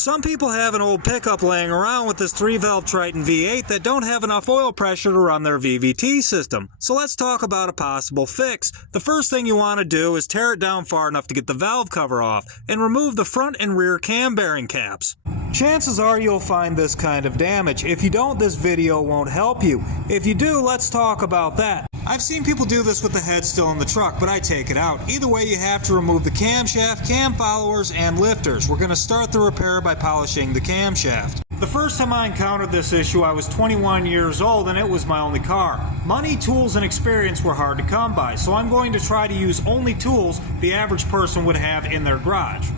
Some people have an old pickup laying around with this 3-valve Triton V8 that don't have enough oil pressure to run their VVT system. So let's talk about a possible fix. The first thing you want to do is tear it down far enough to get the valve cover off and remove the front and rear cam bearing caps. Chances are you'll find this kind of damage. If you don't, this video won't help you. If you do, let's talk about that. I've seen people do this with the head still in the truck, but I take it out. Either way, you have to remove the camshaft, cam followers, and lifters. We're going to start the repair by polishing the camshaft. The first time I encountered this issue, I was 21 years old and it was my only car. Money, tools, and experience were hard to come by, so I'm going to try to use only tools the average person would have in their garage.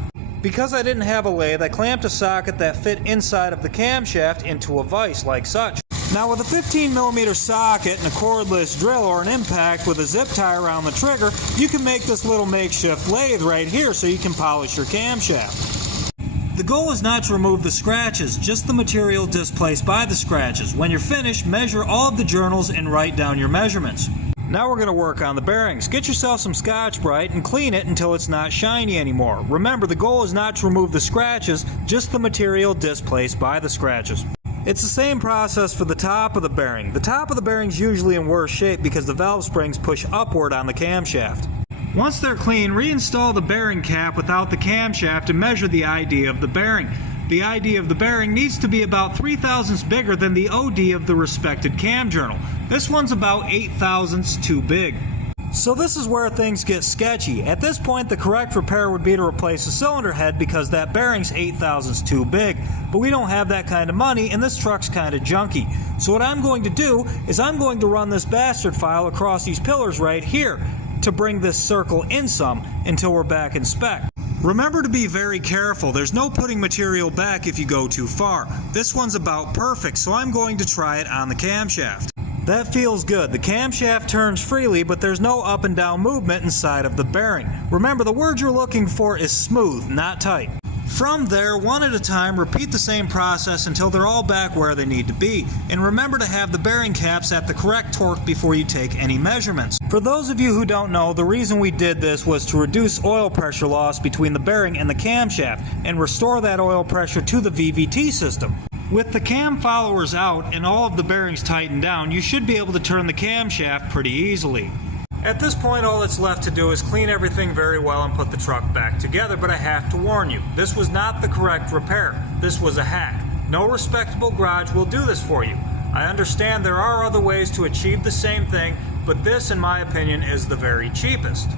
Because I didn't have a lathe, I clamped a socket that fit inside of the camshaft into a vise like such. Now with a 15mm socket and a cordless drill or an impact with a zip tie around the trigger, you can make this little makeshift lathe right here so you can polish your camshaft. The goal is not to remove the scratches, just the material displaced by the scratches. When you're finished, measure all of the journals and write down your measurements. Now we're going to work on the bearings. Get yourself some Scotch-Brite and clean it until it's not shiny anymore. Remember, the goal is not to remove the scratches, just the material displaced by the scratches. It's the same process for the top of the bearing. The top of the bearing is usually in worse shape because the valve springs push upward on the camshaft. Once they're clean, reinstall the bearing cap without the camshaft and measure the ID of the bearing. The ID of the bearing needs to be about 3 thousandths bigger than the OD of the respected cam journal. This one's about 8 thousandths too big. So this is where things get sketchy. At this point, the correct repair would be to replace the cylinder head because that bearing's 8 thousandths too big. But we don't have that kind of money and this truck's kind of junky. So what I'm going to do is I'm going to run this bastard file across these pillars right here to bring this circle in some until we're back in spec. Remember to be very careful. There's no putting material back if you go too far. This one's about perfect, so I'm going to try it on the camshaft. That feels good. The camshaft turns freely, but there's no up and down movement inside of the bearing. Remember, the word you're looking for is smooth, not tight. From there, one at a time, repeat the same process until they're all back where they need to be. And remember to have the bearing caps at the correct torque before you take any measurements. For those of you who don't know, the reason we did this was to reduce oil pressure loss between the bearing and the camshaft and restore that oil pressure to the VVT system. With the cam followers out and all of the bearings tightened down, you should be able to turn the camshaft pretty easily. At this point, all that's left to do is clean everything very well and put the truck back together, but I have to warn you, this was not the correct repair. This was a hack. No respectable garage will do this for you. I understand there are other ways to achieve the same thing, but this, in my opinion, is the very cheapest.